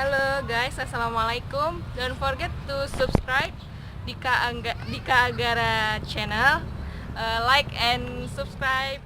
Halo guys, assalamualaikum. Don't forget to subscribe Dika Agara channel. Like and subscribe.